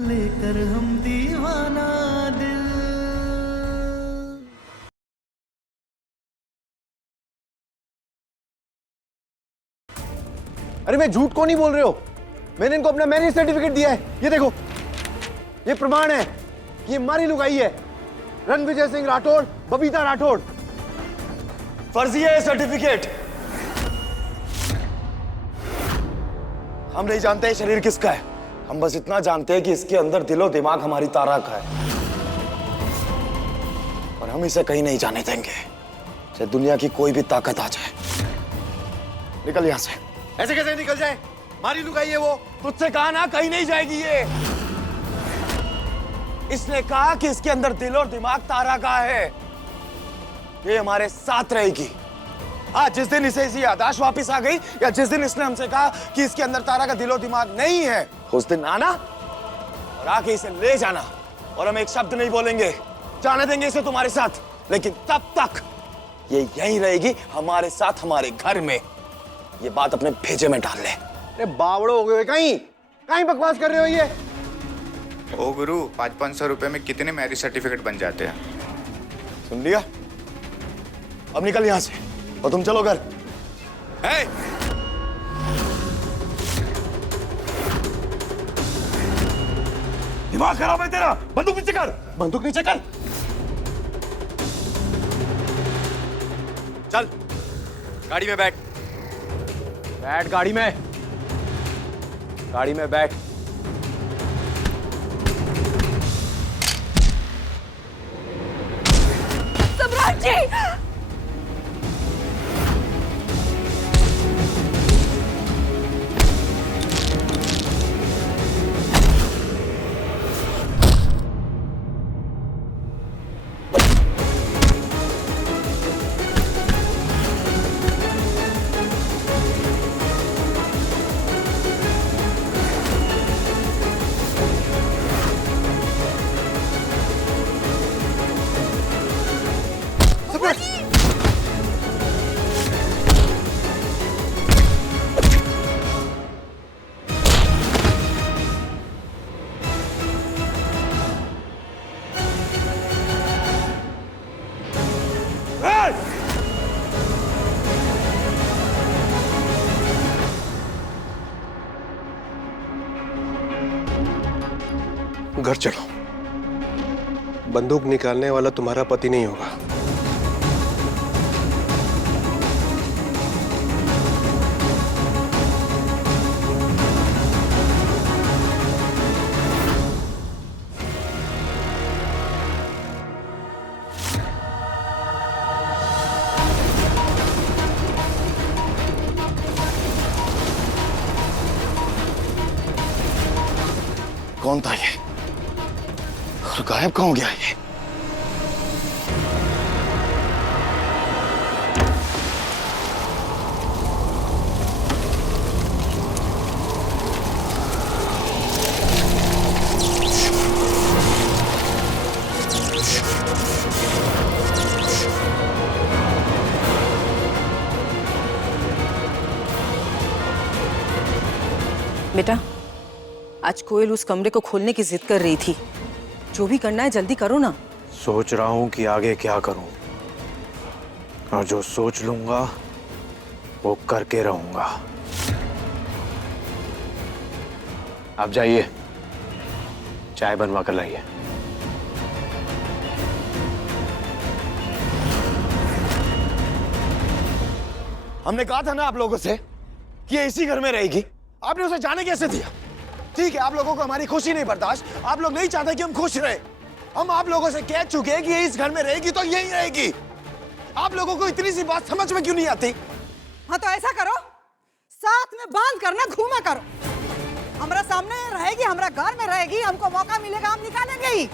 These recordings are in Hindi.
लेकर हम दीवाना दिल। अरे मैं झूठ को नहीं बोल रहे हो, मैंने इनको अपना मैरिज सर्टिफिकेट दिया है। ये देखो, ये प्रमाण है कि ये हमारी लुगाई है, रणविजय सिंह राठौड़, बबीता राठौड़। फर्जी है ये सर्टिफिकेट। हम नहीं जानते ये शरीर किसका है, हम बस इतना जानते हैं कि इसके अंदर दिलो दिमाग हमारी तारा का है, और हम इसे कहीं नहीं जाने देंगे, चाहे दुनिया की कोई भी ताकत आ जाए। निकल यहां से। ऐसे कैसे निकल जाए, मारी लुगाई है वो। तुझसे कहा ना कहीं नहीं जाएगी ये। इसने कहा कि इसके अंदर दिल और दिमाग तारा का है, ये हमारे साथ रहेगी। आज जिस दिन इसे इसी याददाश्त वापस आ गई, या जिस दिन इसने हमसे कहा कि इसके अंदर तारा का दिलो दिमाग नहीं है, उस दिन आना और आके इसे ले जाना, और हम एक शब्द नहीं बोलेंगे, जाने देंगे इसे तुम्हारे साथ, लेकिन तब तक ये यहीं रहेगी हमारे साथ, हमारे घर में। ये बात अपने भेजे में डाल ले। अरे बावड़ो हो गए, कहीं कहीं बकवास कर रहे हो ये। ओ गुरु, 500-500 रुपए में कितने मैरिज सर्टिफिकेट बन जाते हैं। सुन लिया, अब निकल यहां से और तुम चलो घर। hey! दिमाग खराब है तेरा, बंदूक नीचे कर, बंदूक नीचे कर। चल गाड़ी में बैठ, बैठ गाड़ी में, गाड़ी में बैठ। सम्राट जी, घर चलो, बंदूक निकालने वाला तुम्हारा पति नहीं होगा। कौन था ये, और गायब कहाँ हो गया ये? बेटा, आज कोयल उस कमरे को खोलने की जिद कर रही थी। जो भी करना है जल्दी करो ना। सोच रहा हूं कि आगे क्या करूं, और जो सोच लूंगा वो करके रहूंगा। आप जाइए, चाय बनवा कर लाइए। हमने कहा था ना आप लोगों से कि ये इसी घर में रहेगी, आपने उसे जाने कैसे दिया? ठीक है, आप लोगों को हमारी खुशी नहीं बर्दाश्त, आप लोग नहीं चाहते कि हम खुश रहे। हम आप लोगों से कह चुके हैं कि ये इस घर में रहेगी तो यहीं रहेगी। आप लोगों को इतनी सी बात समझ में क्यों नहीं आती? हाँ तो ऐसा करो, साथ में बांध करना घूमा करो। हमारा सामने रहेगी, हमारा घर में रहेगी, हमको मौका मिलेगा हम निकालेंगे ही।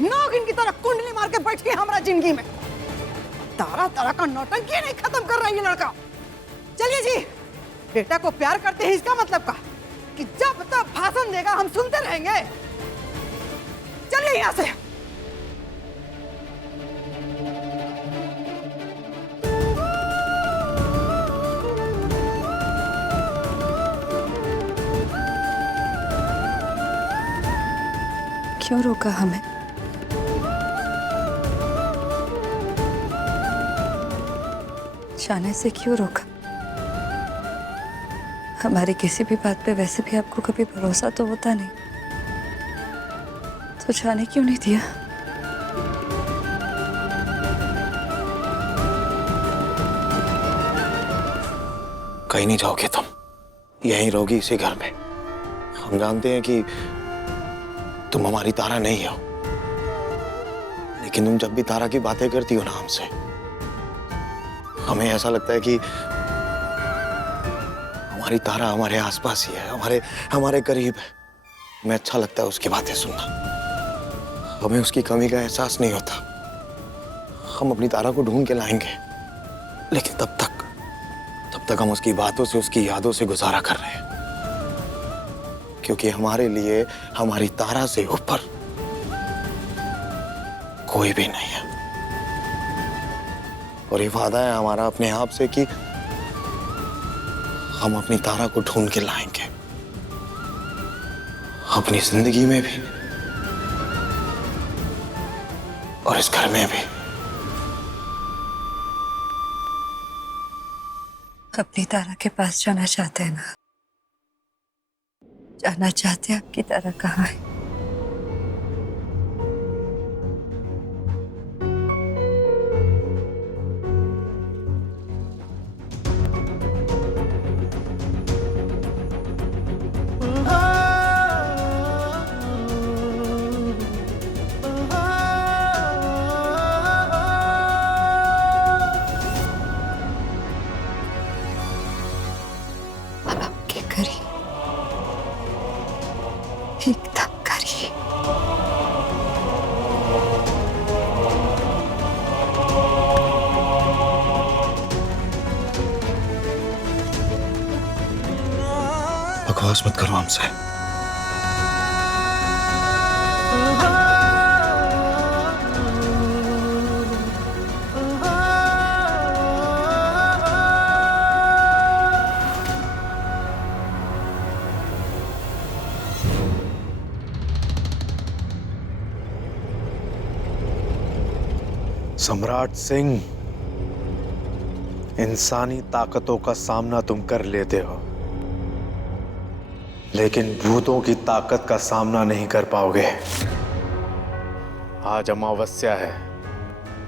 नागिन की तरह कुंडली मार के बैठ के हमारा जिंदगी में तरह तरह का नौटंकी नहीं खत्म कर रहा है ये लड़का। चलिए जी, बेटा को प्यार करते हैं इसका मतलब का कि जब तक भाषण देगा हम सुनते रहेंगे। चलिए यहाँ से। क्यों रोका हमें? जाने से क्यों रोका? हमारी किसी भी बात पे वैसे भी आपको कभी भरोसा तो होता नहीं, तो जाने क्यों नहीं दिया? कहीं नहीं जाओगे तुम, यहीं रहोगी इसी घर में। हम जानते हैं कि तुम हमारी तारा नहीं हो, लेकिन तुम जब भी तारा की बातें करती हो ना हमसे, हमें ऐसा लगता है कि हमारी तारा हमारे आसपास ही है, हमारे करीब है। हमें अच्छा लगता है उसकी बातें सुनना। हमें उसकी कमी का एहसास नहीं होता। हम अपनी तारा को ढूंढ के लाएंगे, लेकिन तब तक हम उसकी बातों से, उसकी यादों से गुजारा कर रहे हैं, क्योंकि हमारे लिए हमारी तारा से ऊपर कोई भी नहीं है। और ये वादा है हमारा अपने आप से कि हम अपनी तारा को ढूंढ के लाएंगे, अपनी जिंदगी में भी और इस घर में भी। अपनी तारा के पास जाना चाहते हैं ना? जानना चाहते हैं आपकी तारा कहाँ है? आपके करीब, एकदम करिए। बकवास मत करो हमसे। सम्राट सिंह, इंसानी ताकतों का सामना तुम कर लेते हो, लेकिन भूतों की ताकत का सामना नहीं कर पाओगे। आज अमावस्या है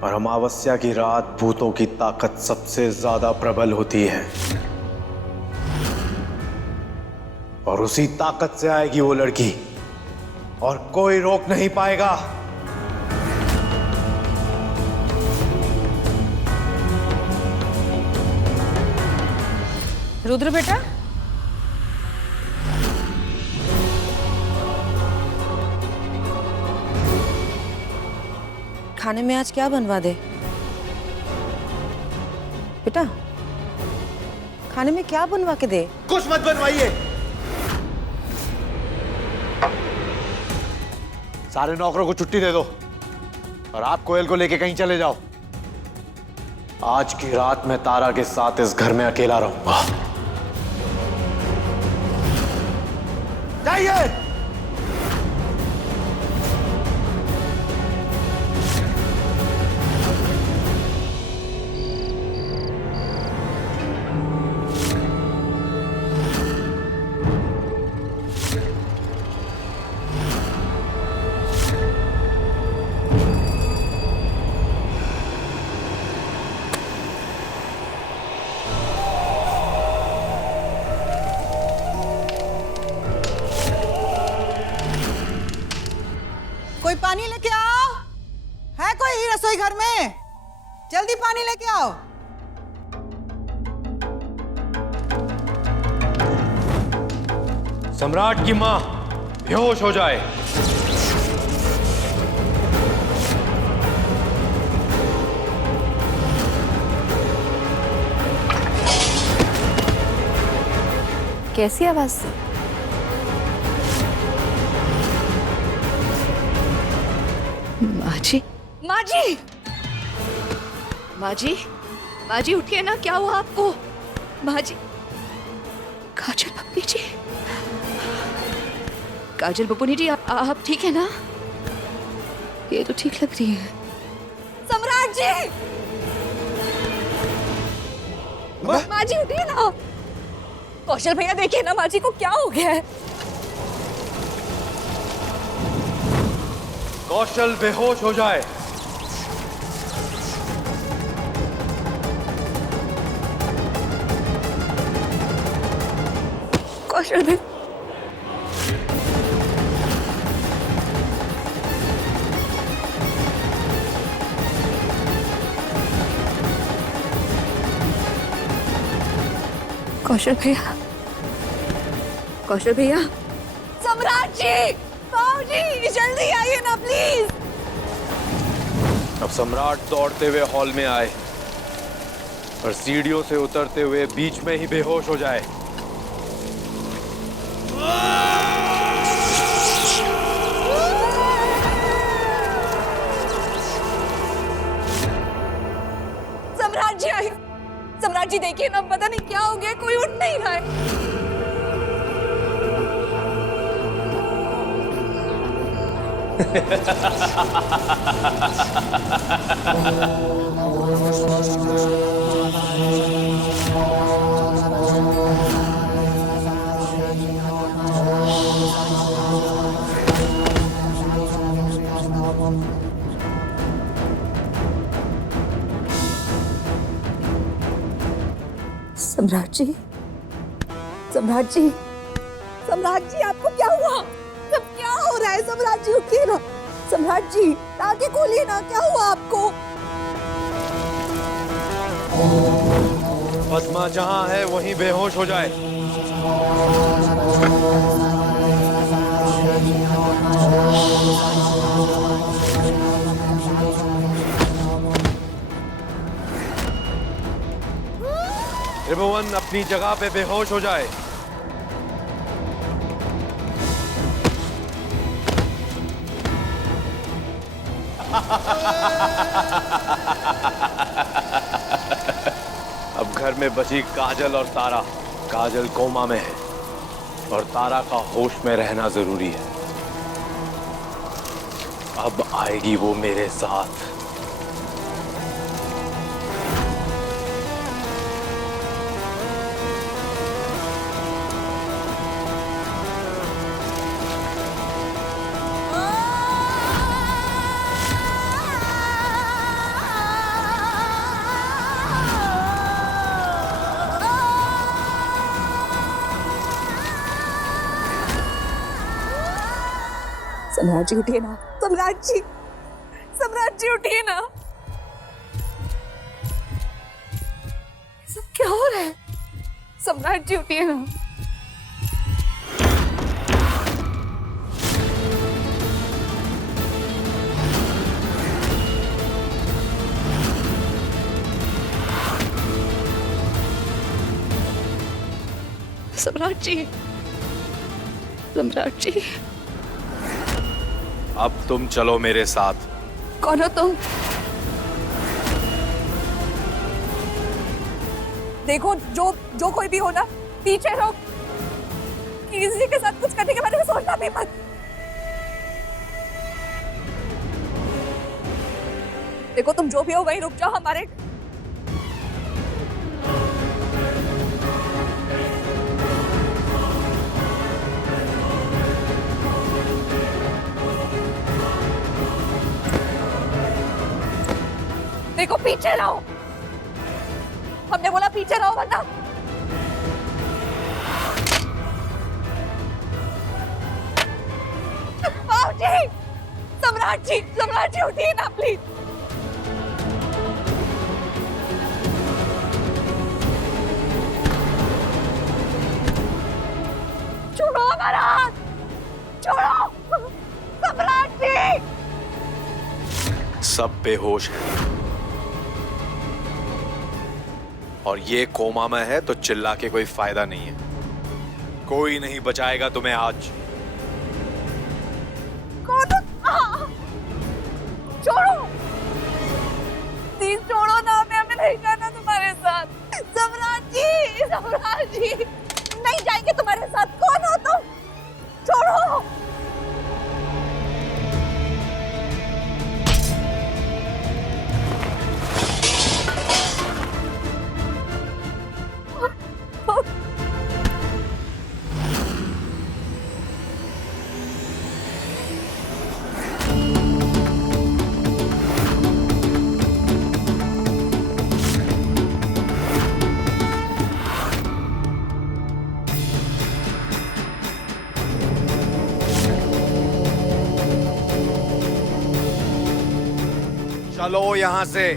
और अमावस्या की रात भूतों की ताकत सबसे ज्यादा प्रबल होती है, और उसी ताकत से आएगी वो लड़की और कोई रोक नहीं पाएगा। रुद्र बेटा, खाने में आज क्या बनवा दे? बेटा, खाने में क्या बनवा के दे? कुछ मत बनवाइए। सारे नौकरों को छुट्टी दे दो और आप कोयल को लेके कहीं चले जाओ। आज की रात मैं तारा के साथ इस घर में अकेला रहूंगा। जाइए। कोई पानी लेके आओ। है कोई रसोई घर में? जल्दी पानी लेके आओ। सम्राट की मां बेहोश हो जाए। कैसी आवाज से? माँ जी, माँ जी, माँ जी, माँ जी उठिए ना, क्या हुआ आपको? माँ जी, काजल बप्पी जी, काजल बप्पी जी, आप ठीक है ना? ये तो ठीक लग रही है। सम्राट जी, माँ जी उठिए ना। कौशल भैया देखिए ना, माँ जी को क्या हो गया है। कौशल बेहोश हो जाए। कौशल भैया, कौशल भैया, कौशल भैया। सम्राट जी, बाबूजी जल्दी आइए ना प्लीज। अब सम्राट दौड़ते हुए हॉल में आए और सीढ़ियों से उतरते हुए बीच में ही बेहोश हो जाए। सम्राट जी आइए। सम्राट जी देखिए ना, पता नहीं क्या हो गया, कोई उठ नहीं रहा है। सम्राट जी, सम्राट जी, सम्राट जी आपको क्या हुआ? सब क्या हो रहा है? सम्राट जी उठिए ना। सम्राट जी आंखें खोलिए ना, क्या हुआ आपको? पद्मा जहां है वहीं बेहोश हो जाए। त्रिभुवन अपनी जगह पे बेहोश हो जाए। अब घर में बची काजल और तारा। काजल कोमा में है और तारा का होश में रहना जरूरी है। अब आएगी वो मेरे साथ। सम्राट जी उठिए ना। सम्राट जी, सम्राट जी उठिए ना। सब क्या हो रहा है? सम्राट जी उठिए ना। सम्राट जी, सम्राट जी। अब तुम चलो मेरे साथ। कौन हो तुम? देखो, जो कोई भी हो ना, पीछे रहो। किसी के साथ कुछ करने के बारे में सोचना भी मत। देखो, तुम जो भी हो वहीं रुक जाओ। हमारे देखो, पीछे रहो। हमने बोला पीछे रहो, वरना बाबूजी, सम्राट जी उठिए ना प्लीज। छोड़ो हमारा हाथ, छोड़ो। सम्राट जी। सब बेहोश हैं और ये कोमा में है तो चिल्ला के कोई फायदा नहीं है। कोई नहीं बचाएगा तुम्हें आज। कौन? छोड़ो प्लीज, छोड़ो ना। हमें नहीं जाना तुम्हारे साथ। सम्राट जी नहीं जाएंगे तुम्हारे साथ। कौन हो तुम? छोड़ो। चलो यहां से।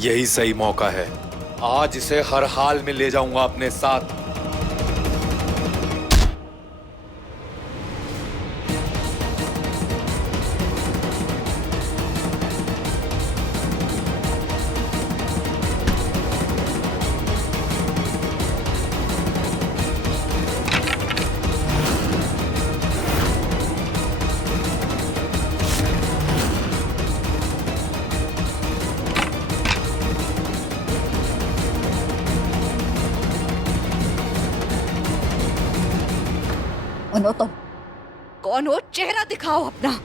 यही सही मौका है। आज इसे हर हाल में ले जाऊंगा अपने साथ। कौन हो तुम? कौन हो? चेहरा दिखाओ अपना।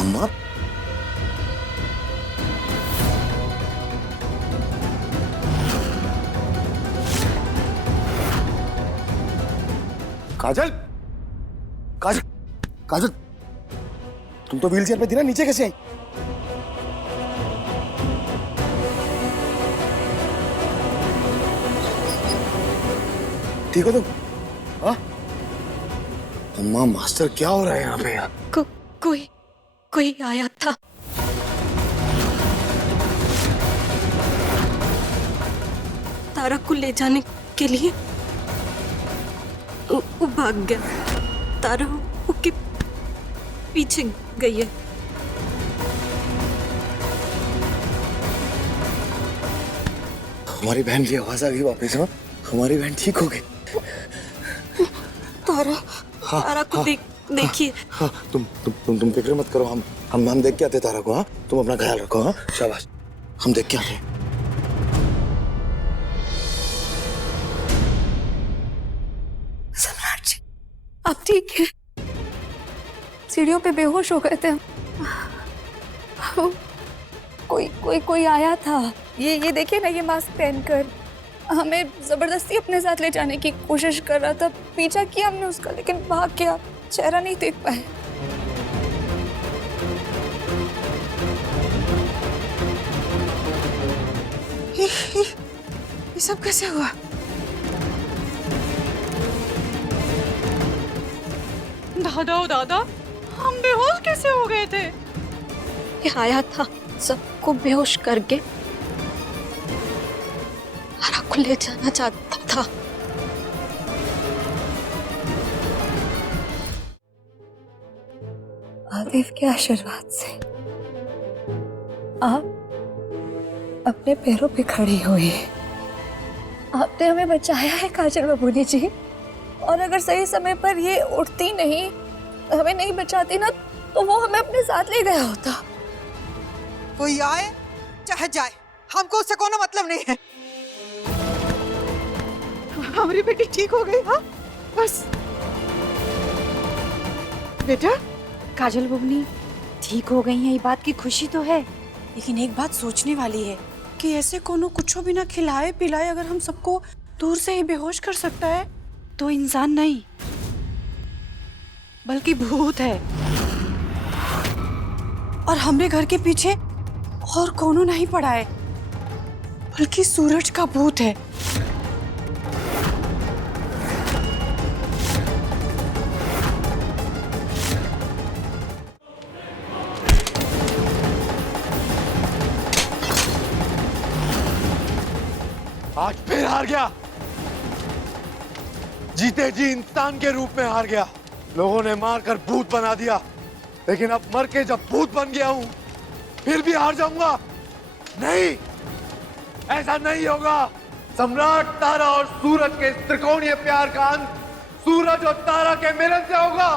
अम्मा, काजल, काजल, काजल, तुम तो व्हील चेयर पे थी ना, नीचे कैसे आई? ठीक हो तुम? हाँ? अम्मा, मास्टर क्या हो रहा है यहाँ पे यार? कोई आया था। तारा को ले जाने के लिए वो भाग गया। तारा उसके पीछे गई है। हमारी बहन की आवाज आ गई वापस। हाँ, हमारी बहन ठीक हो गई। तारा को देखिए। हाँ, तुम फिक्र मत करो। हम देख के आते तारा को। हाँ, तुम अपना ख्याल रखो। हाँ, शाबाश, हम देख के आते। सम्राट जी, आप ठीक है? सीढ़ियों पे बेहोश हो गए थे। कोई आया था। ये देखिए ना, ये मास्क पहनकर हमें जबरदस्ती अपने साथ ले जाने की कोशिश कर रहा था। पीछा किया हमने उसका, लेकिन भाग गया। चेहरा नहीं देख पाए। ये सब कैसे हुआ? दादा, हम बेहोश कैसे हो गए थे? ये आया था सबको बेहोश करके तारा को ले जाना चाहता था। महादेव के आशीर्वाद से आप अपने पैरों पे खड़ी हुई। आपने हमें बचाया है काजल बबूनी जी, और अगर सही समय पर ये उठती नहीं, हमें नहीं बचाती ना, तो वो हमें अपने साथ ले गया होता। कोई आए चाहे जाए, हमको उससे कोनो मतलब नहीं है। हमारी बेटी ठीक हो गई। हाँ बस। बेटा काजल बबनी ठीक हो गई है, ये बात की खुशी तो है, लेकिन एक बात सोचने वाली है कि ऐसे कोनो कुछो बिना खिलाए पिलाए अगर हम सबको दूर से ही बेहोश कर सकता है तो इंसान नहीं बल्कि भूत है। और हमरे घर के पीछे और कोनो नहीं पड़ा है बल्कि सूरज का भूत है। आज फिर हार गया, जीते जी इंसान के रूप में हार गया। लोगों ने मारकर भूत बना दिया, लेकिन अब मर के जब भूत बन गया हूं फिर भी हार जाऊंगा? नहीं, ऐसा नहीं होगा। सम्राट तारा और सूरज के इस त्रिकोणीय प्यार का अंत सूरज और तारा के मिलन से होगा।